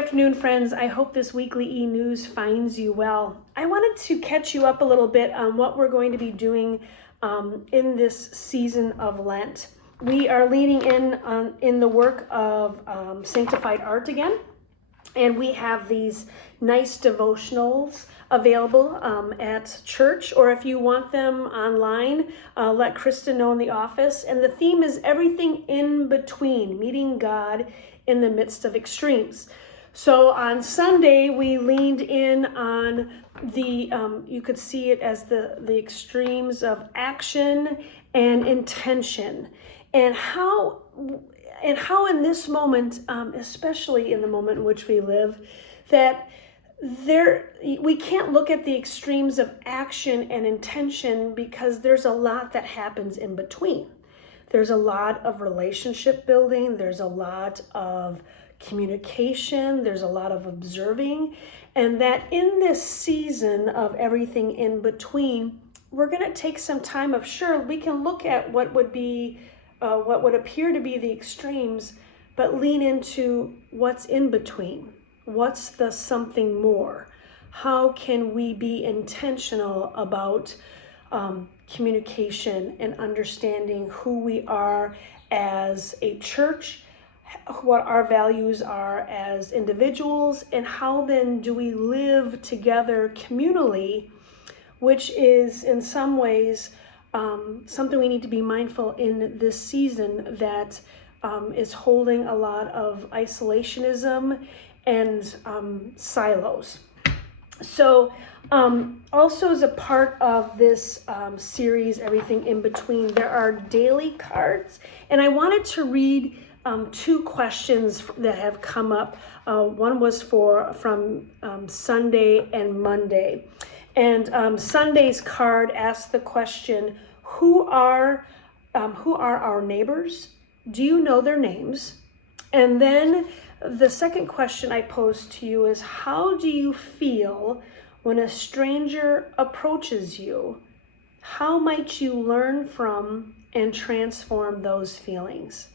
afternoon, friends. I hope this weekly ENews finds you well. I wanted to catch you up a little bit on what we're going to be doing in this season of Lent. We are leaning in the work of sanctified art again, and we have these nice devotionals available at church, or if you want them online, let Krista know in the office. And the theme is everything in between, meeting God in the midst of extremes. So on Sunday, we leaned in on the, you could see it as the extremes of action and intention, and how in this moment, especially in the moment in which we live, that we can't look at the extremes of action and intention because there's a lot that happens in between. There's a lot of relationship building, there's a lot of communication, there's a lot of observing, and that in this season of everything in between, we're going to take some time of, sure, we can look at what would appear to be the extremes, but lean into what's in between. What's the something more? How can we be intentional about communication and understanding who we are as a church, what our values are as individuals, and how then do we live together communally, which is in some ways something we need to be mindful in this season that is holding a lot of isolationism and silos. So also as a part of this series, Everything in Between, there are daily cards, and I wanted to read two questions that have come up. One was from Sunday and Monday. And Sunday's card asked the question, who are our neighbors? Do you know their names? And then the second question I posed to you is, how do you feel when a stranger approaches you? How might you learn from and transform those feelings?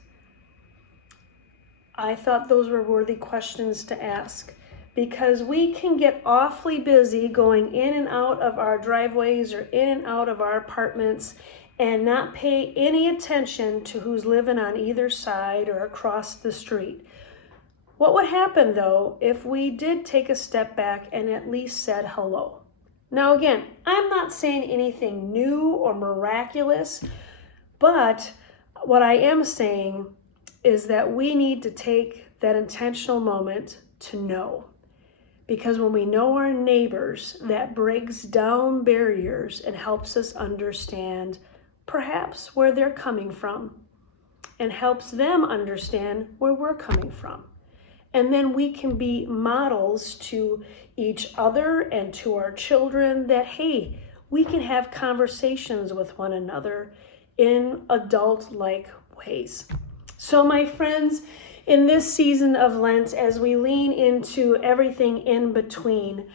I thought those were worthy questions to ask, because we can get awfully busy going in and out of our driveways or in and out of our apartments and not pay any attention to who's living on either side or across the street. What would happen, though, if we did take a step back and at least said hello? Now, again, I'm not saying anything new or miraculous, but what I am saying is that we need to take that intentional moment to know. Because when we know our neighbors, that breaks down barriers and helps us understand perhaps where they're coming from, and helps them understand where we're coming from. And then we can be models to each other and to our children that, hey, we can have conversations with one another in adult-like ways. So my friends, in this season of Lent, as we lean into everything in between,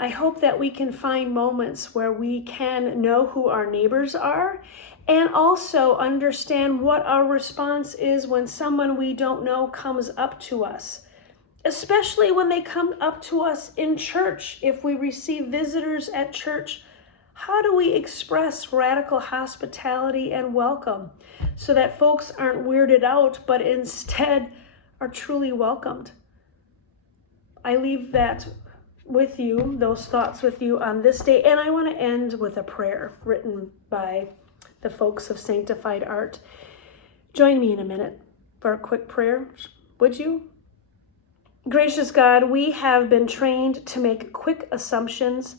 I hope that we can find moments where we can know who our neighbors are and also understand what our response is when someone we don't know comes up to us, especially when they come up to us in church. If we receive visitors at church, how do we express radical hospitality and welcome so that folks aren't weirded out, but instead are truly welcomed? I leave that with you, those thoughts with you on this day, and I want to end with a prayer written by the folks of Sanctified Art. Join me in a minute for a quick prayer, would you? Gracious God, we have been trained to make quick assumptions,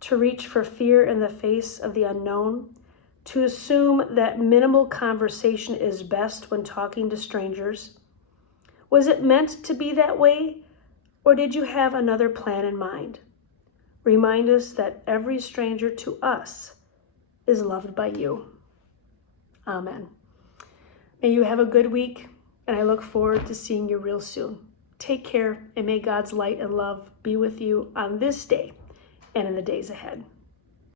to reach for fear in the face of the unknown, to assume that minimal conversation is best when talking to strangers. Was it meant to be that way, or did you have another plan in mind? Remind us that every stranger to us is loved by you. Amen. May you have a good week, and I look forward to seeing you real soon. Take care, and may God's light and love be with you on this day and in the days ahead.